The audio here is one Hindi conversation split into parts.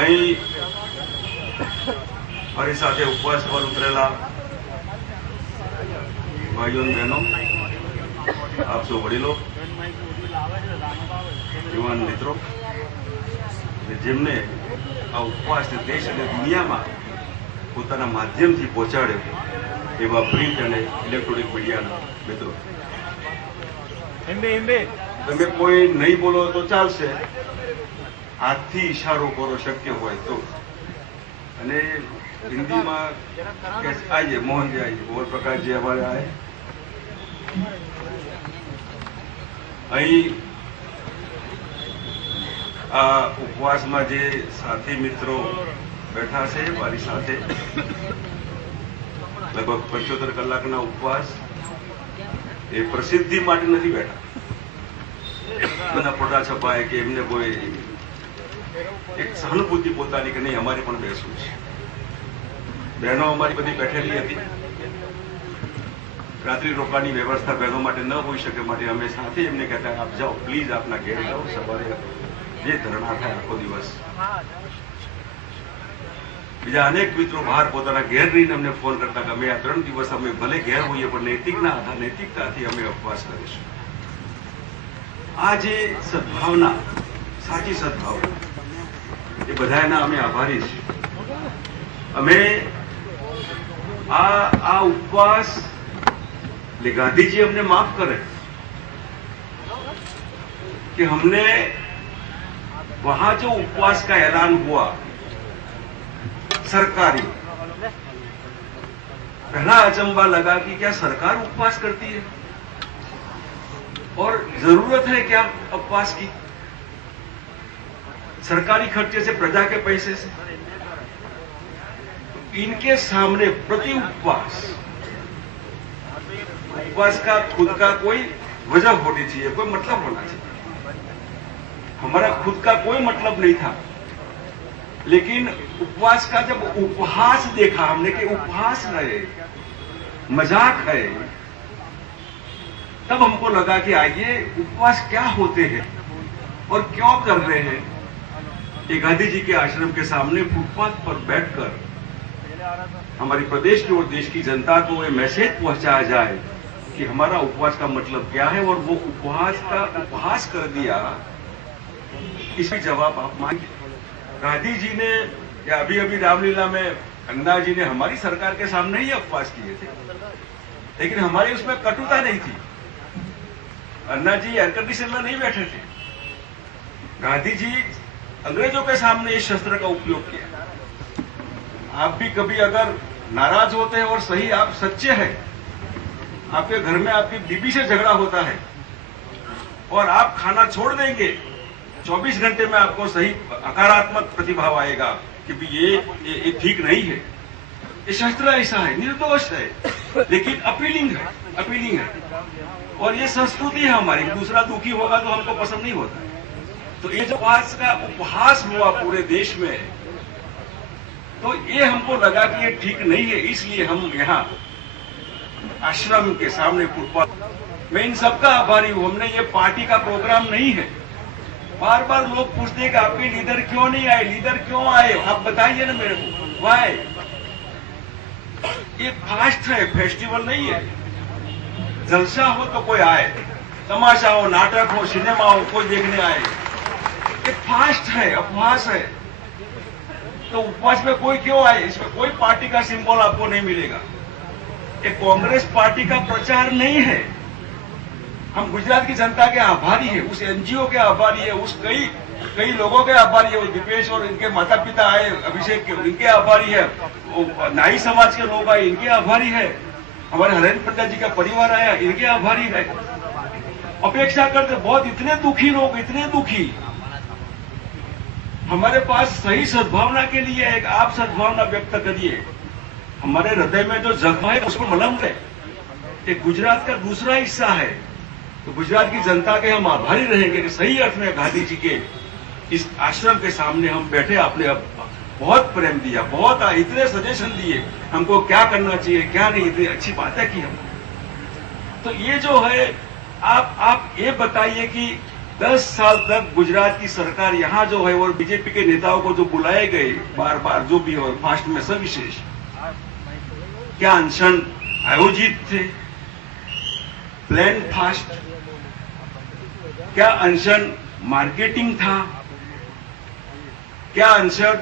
અહીં મારી સાથે ઉપવાસ પર ઉતરેલા ભાઈઓ અને બહેનો, આપ સૌ વડીલો, યુવાન મિત્રો, જેમને આ ઉપવાસ દેશ અને દુનિયામાં પોતાના માધ્યમથી પહોંચાડ્યો એવા પ્રિન્ટ અને ઇલેક્ટ્રોનિક મીડિયાના મિત્રો, તમે કોઈ નહીં બોલો તો ચાલશે, હાથથી ઇશારો કરો શક્ય હોય તો. અને हिंदीમાં आइए मोहन जी, आइए और प्रकाश जी हमारे आए. અહીં આ ઉપવાસમાં જે સાથી મિત્રો બેઠા છે મારી સાથે, લગભગ 75 કલાકના ઉપવાસ એ પ્રસિદ્ધિ માટે નથી બેઠા. બધા પડદા છપાય કે એમને કોઈ એક સહાનુભૂતિ પોતાની કે નહીં અમારે પણ બેસવું છે. બહેનો અમારી બધી બેઠેલી હતી. રાત્રિ રોકાણની વ્યવસ્થા બહેનો માટે ન હોઈ શકે માટે અમે સાથે એમને કહેતા આપ જાઓ, પ્લીઝ આપના ઘેર જાઓ, સવારે જે ધરણા થાય આખો દિવસ. બીજા અનેક મિત્રો બહાર પોતાના ઘેર રહીને અમને ફોન કરતા કે અમે આ 3 દિવસ અમે ભલે ઘેર હોઈએ પણ નૈતિકતાથી અમે ઉપવાસ કરીશું. આ જે સદભાવના, સાચી સદભાવના, એ બધાના અમે આભારી છીએ. અમે આ ઉપવાસ એટલે गांधी हमने माफ करे कि हमने वहां जो उपवास का ऐलान हुआ सरकारी, पहला अचंबा लगा कि क्या सरकार उपवास करती है और जरूरत है क्या उपवास की, सरकारी खर्चे से, प्रजा के पैसे से. इनके सामने प्रति उपवास का खुद का कोई वजह होनी चाहिए, कोई मतलब होना चाहिए. हमारा खुद का कोई मतलब नहीं था, लेकिन उपवास का जब उपहास देखा हमने कि उपहास है, मजाक है, तब हमको लगा कि आइए उपवास क्या होते हैं और क्यों कर रहे हैं. ये गांधी जी के आश्रम के सामने फुटपाथ पर बैठकर हमारी प्रदेश की और देश की जनता को ये मैसेज पहुंचाया जाए कि हमारा उपवास का मतलब क्या है, और वो उपवास का उपहास कर दिया, इसका जवाब आप मांगिए. गांधी जी ने या अभी रामलीला में अन्ना जी ने हमारी सरकार के सामने ही उपवास किए थे, लेकिन हमारी उसमें कटुता नहीं थी. अन्ना जी एयर कंडीशन में नहीं बैठे थे. गांधी जी अंग्रेजों के सामने इस शस्त्र का उपयोग किया. आप भी कभी अगर नाराज होते हैं और सही आप सच्चे हैं, आपके घर में आपकी बीबी से झगड़ा होता है और आप खाना छोड़ देंगे, 24 घंटे में आपको सही सकारात्मक प्रतिभाव आएगा कि ये ठीक नहीं है. ये शस्त्र ऐसा है, निर्दोष है, लेकिन अपीलिंग है. और ये संस्कृति है हमारी, दूसरा दुखी होगा तो हमको पसंद नहीं होता. तो ये जो उपवास का उपहास हुआ पूरे देश में, तो ये हमको लगा कि ये ठीक नहीं है, इसलिए हम यहाँ आश्रम के सामने फुटपाथ. मैं इन सबका आभारी हूं. हमने ये पार्टी का प्रोग्राम नहीं है. बार बार लोग पूछते हैं कि आपके लीडर क्यों नहीं आए, लीडर क्यों आए, आप बताइए ना मेरे को, वाई. ये फास्ट है, फेस्टिवल नहीं है. जलसा हो तो कोई आए, तमाशा हो, नाटक हो, सिनेमा हो, कोई देखने आए. ये फास्ट है, उपवास है. तो उपवास में कोई क्यों आए, इसमें कोई पार्टी का सिंबल आपको नहीं मिलेगा. ये कांग्रेस पार्टी का प्रचार नहीं है. हम गुजरात की जनता के आभारी है, उस एनजीओ के आभारी है, उस कई लोगों के आभारी है. दीपेश और इनके माता पिता आए, अभिषेक के, इनके आभारी है. नाई समाज के लोग आए, इनके आभारी है. हमारे हरेंद्र प्रताप जी का परिवार आया, इनके आभारी है. अपेक्षा करते बहुत, इतने दुखी लोग, इतने दुखी. हमारे पास सही सद्भावना के लिए एक आप सद्भावना व्यक्त करिए. हमारे हृदय में जो जख्म है उसको मलम है. ये गुजरात का दूसरा हिस्सा है. तो गुजरात की जनता के हम आभारी रहेंगे कि सही अर्थ में गांधी जी के इस आश्रम के सामने हम बैठे. आपने अब बहुत प्रेम दिया, बहुत इतने सजेशन दिए हमको क्या करना चाहिए, क्या नहीं, इतनी अच्छी बातें की हम. तो ये जो है आप ये बताइए कि 10 साल तक गुजरात की सरकार यहां जो है और बीजेपी के नेताओं को जो बुलाए गए बार बार जो भी और फास्ट में सविशेष क्या अनशन आयोजित थे, प्लान फास्ट, क्या अनशन मार्केटिंग था, क्या अनशन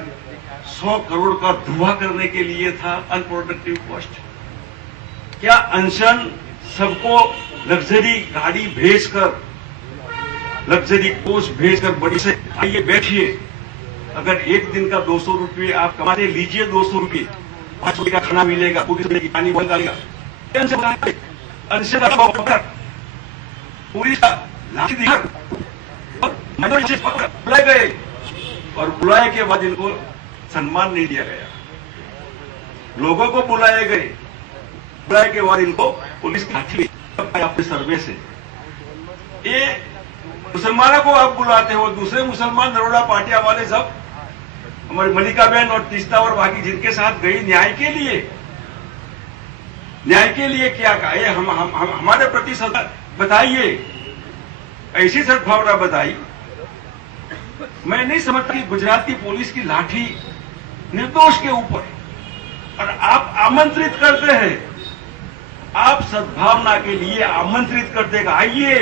100 करोड़ का धुआं करने के लिए था, अनप्रोडक्टिव कॉस्ट, क्या अनशन सबको लग्जरी गाड़ी भेजकर, लग्जरी कोच भेजकर बड़ी से आइए बैठिए, अगर एक दिन का 200 रुपये आप कमाते लीजिए, 200 रुपये 5 रुपये का खाना मिलेगा, पूरी पानी बंद डालेगा, पूरी लाठी बुलाए गए और बुलाए के बाद इनको सम्मान नहीं दिया गया, लोगों को बुलाए गए, बुलाए के बाद इनको पुलिस की लाठी अपने सर्वे से। ये मुसलमानों को आप बुलाते हो, दूसरे मुसलमान नरोड़ा पाटिया वाले सब हमारी मलिका बहन और तीस्ता और बाकी जिनके साथ गई न्याय के लिए क्या कहा, हमारे प्रति बताइए, ऐसी सद्भावना बताई। मैं नहीं समझता कि गुजरात की पुलिस की लाठी निर्दोष के ऊपर और आप आमंत्रित करते हैं, आप सद्भावना के लिए आमंत्रित करते हैं, आइए,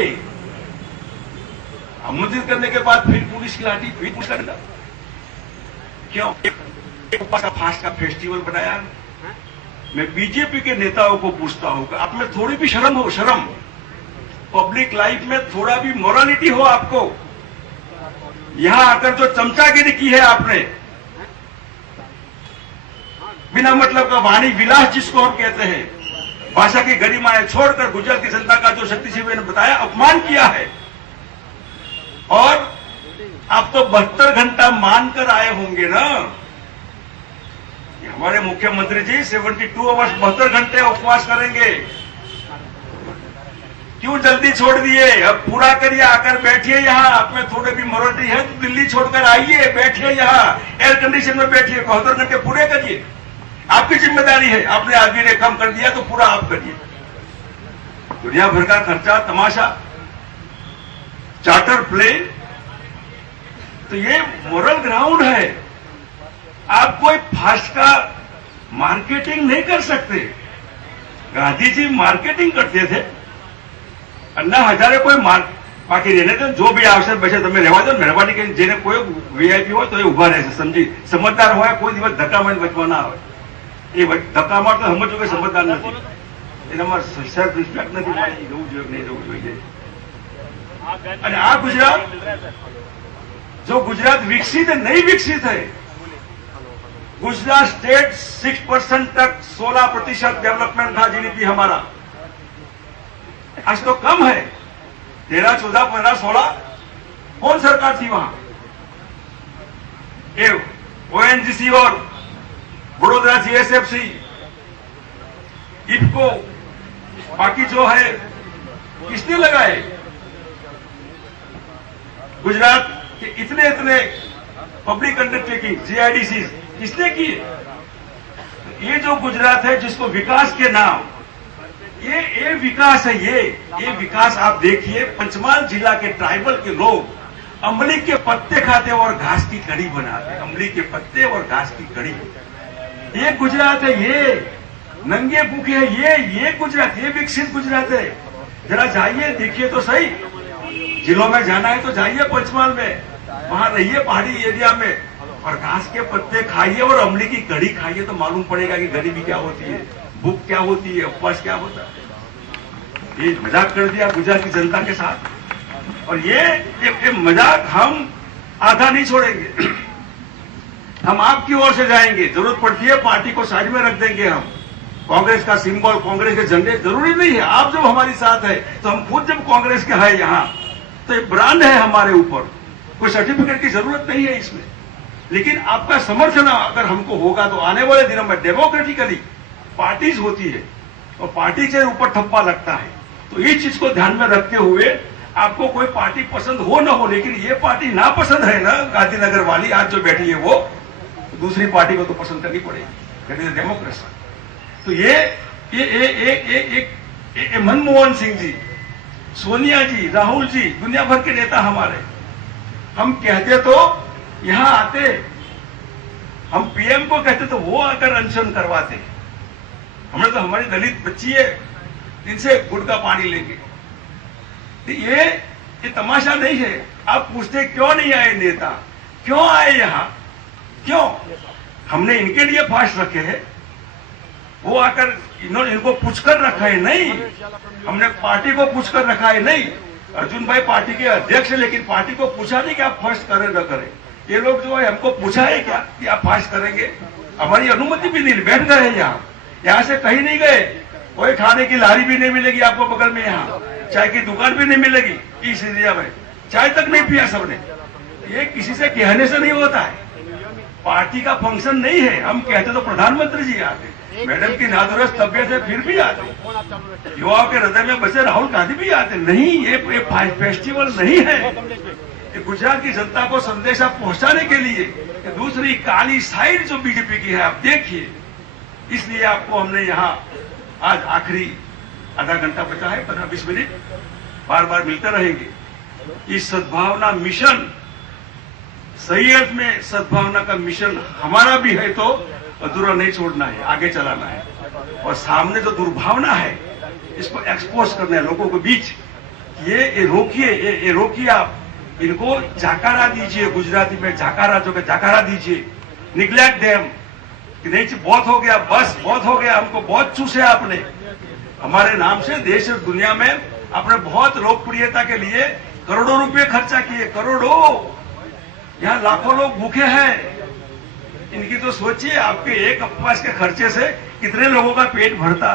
आमंत्रित करने के बाद फिर पुलिस की लाठी फिर पुलिस करेगा क्यों? एक फास्ट का फेस्टिवल बनाया। मैं बीजेपी के नेताओं को पूछता हूं, आप में थोड़ी भी शर्म हो, शर्म, पब्लिक लाइफ में थोड़ा भी मोरालिटी हो आपको? यहां आकर जो चमचागिरी की है आपने, बिना मतलब का वाणी विलास जिसको हम कहते हैं, भाषा की गरिमाएं छोड़कर गुजरात की जनता का जो शक्ति शिविर ने बताया अपमान किया है, और आप तो 72 घंटा मानकर आए होंगे ना। हमारे मुख्यमंत्री जी 72 आवर्स 72 घंटे उपवास करेंगे, क्यों जल्दी छोड़ दिए? अब पूरा करिए, आकर बैठिए यहां, आप में थोड़े भी मोरालिटी है तो दिल्ली छोड़कर आइए, बैठिए यहां, एयर कंडीशन में बैठिए, 72 घंटे पूरे करिए, आपकी जिम्मेदारी है। आपने आदमी ने कम कर दिया तो पूरा आप करिए। दुनिया भर का खर्चा, तमाशा, चार्टर प्लेन, तो ये मोरल ग्राउंड है। आप कोई फास्ट का मार्केटिंग नहीं कर सकते। गांधी जी मार्केटिंग करते थे, अन्ना हजारे कोई बाकी रहने दो, जो भी आवश्यक बचे તમે રહેવા દો, મહેરબાની કરીને જેને કોઈ વીઆઈપી હોય તો એ ઉભા રહેશે, સમજી સમજદાર હોય, કોઈ દિવસ ધક્કા મારીને બચવા ના આવે। એ ધક્કા મારતો સમજો કે સમજદાર નથી, એનામાં સેલ્ફ રિસ્પેક્ટ નથી, જવું જોઈએ નહીં જવું જોઈએ। અને આ ગુજરાત, जो गुजरात विकसित है नहीं विकसित है, गुजरात स्टेट 6% तक 16% डेवलपमेंट था जीडीपी हमारा, आज तो कम है। 13, 14, 15, 16 कौन सरकार थी वहां? ये ओएनजीसी और बड़ोदरा जीएसएफसी, इफको, बाकी जो है किसने लगाए? गुजरात कि इतने पब्लिक अंडरटेकिंग जीआईडीसी किसने किए? ये जो गुजरात है जिसको विकास के नाम, ये विकास है, ये विकास आप देखिए। पंचमहाल जिला के ट्राइबल के लोग अमली के पत्ते खाते और घास की कड़ी बनाते, अमली के पत्ते और घास की कड़ी, ये गुजरात है। ये नंगे भूखे है, ये गुजरात, ये विकसित गुजरात है। जरा जाइए, देखिए तो सही, जिलों में जाना है तो जाइए पंचमहाल में, वहां रहिए पहाड़ी एरिया में, और घास के पत्ते खाइए और अमली की कड़ी खाइए तो मालूम पड़ेगा कि गरीबी क्या होती है, भूख क्या होती है, उपवास क्या होता है। ये मजाक कर दिया गुजरात की जनता के साथ, और ये मजाक हम आधा नहीं छोड़ेंगे। हम आपकी ओर से जाएंगे, जरूरत पड़ती है पार्टी को साइड में रख देंगे हम, कांग्रेस का सिंबल, कांग्रेस के झंडे जरूरी नहीं है। आप जब हमारे साथ है तो हम खुद जब कांग्रेस के हैं यहाँ, तो ये ब्रांड है हमारे ऊपर, कोई सर्टिफिकेट की जरूरत नहीं है इसमें। लेकिन आपका समर्थन अगर हमको होगा तो आने वाले दिनों में डेमोक्रेटिकली पार्टीज होती है और पार्टी के ऊपर ठप्पा लगता है, तो इस चीज को ध्यान में रखते हुए आपको कोई पार्टी पसंद हो ना हो, लेकिन ये पार्टी ना पसंद है ना गांधीनगर वाली आज जो बैठी है, वो दूसरी पार्टी को तो पसंद करनी पड़ेगी, डेमोक्रेसी। तो ये मनमोहन सिंह जी सोनिया जी, राहुल जी, दुनिया भर के नेता हमारे, हम कहते तो यहां आते, हम पीएम को कहते तो वो आकर अनशन करवाते। हमने तो हमारी दलित बच्ची है, इनसे गुड़ का पानी लेंगे। तो ये तमाशा नहीं है। आप पूछते क्यों नहीं आए नेता, क्यों आए यहां, क्यों? हमने इनके लिए फास्ट रखे हैं, वो आकर इन्होंने इनको पूछकर रखा है नहीं, हमने पार्टी को पूछकर रखा है नहीं। अर्जुन भाई पार्टी के अध्यक्ष है, लेकिन पार्टी को पूछा नहीं कि आप फास्ट करें न करें। ये लोग जो है हमको पूछा है क्या कि आप फास्ट करेंगे? हमारी अनुमति भी नहीं, बैठ गए यहाँ से कहीं नहीं गए। कोई खाने की लारी भी नहीं मिलेगी आपको बगल में, यहाँ चाय की दुकान भी नहीं मिलेगी इस एरिया में, चाय तक नहीं पिया सबने। ये किसी से कहने से नहीं होता है, पार्टी का फंक्शन नहीं है। हम कहते तो प्रधानमंत्री जी आते, मैडम की नादुरुस्त तबियत है फिर भी आते, युवाओं के हृदय में बसे राहुल गांधी भी आते। नहीं, ये फेस्टिवल नहीं है, ये गुजरात की जनता को संदेशा पहुंचाने के लिए दूसरी काली साइड जो बीजेपी की है आप देखिए। इसलिए आपको हमने यहाँ आज आखिरी आधा घंटा बचा है, 15-20 मिनट, बार बार मिलते रहेंगे। इस सद्भावना मिशन, सही अर्थ में सद्भावना का मिशन हमारा भी है, तो अधूरा नहीं छोड़ना है, आगे चलाना है। और सामने जो दुर्भावना है इसको एक्सपोज करना है लोगों के बीच। ये रोकिए आप, इनको जाकारा दीजिए, गुजराती में जाकारा जो जाकारा दीजिए। निग्लेक्ट देम कि नहीं बहुत हो गया, बस बहुत हो गया, हमको बहुत चूसे आपने। हमारे नाम से देश और दुनिया में आपने बहुत लोकप्रियता के लिए करोड़ों रुपए खर्चा किए, करोड़ों। यहाँ लाखों लोग भूखे हैं। इनकी तो सोचिए, आपके एक उपवास के खर्चे से कितने लोगों का पेट भरता।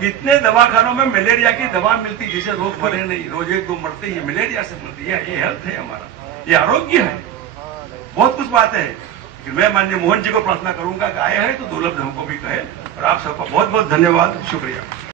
कितने दवाखानों में मलेरिया की दवा मिलती जिसे रोग भरे नहीं, रोज 1-2 मरते ही मलेरिया से मरती है। ये हेल्थ है हमारा, ये आरोग्य है, बहुत कुछ बात है। मैं माननीय मोहन जी को प्रार्थना करूंगा कि आए हैं तो दुर्लभ हमको भी कहे। और आप सबका बहुत बहुत धन्यवाद, शुक्रिया।